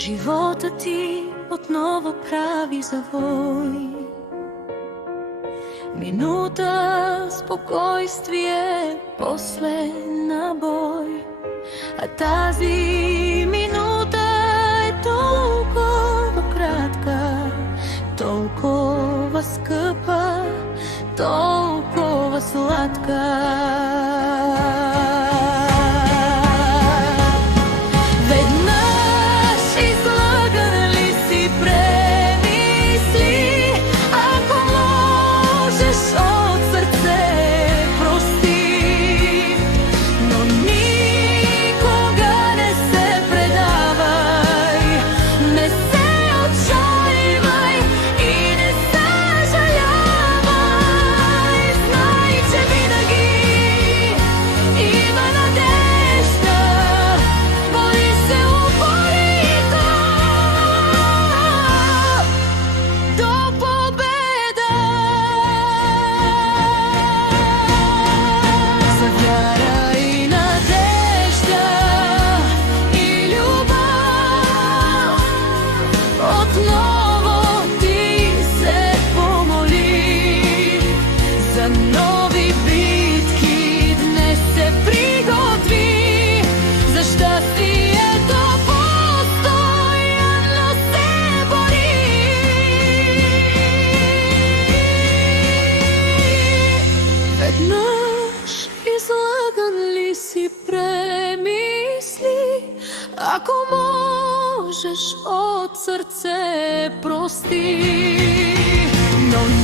живота ти отново прави завой. Минута спокойствие, после набой. А тази минута е толкова кратка, толкова скъпа, толкова сладка. Излаган ли си, премисли, ако можеш от сърце прости. Но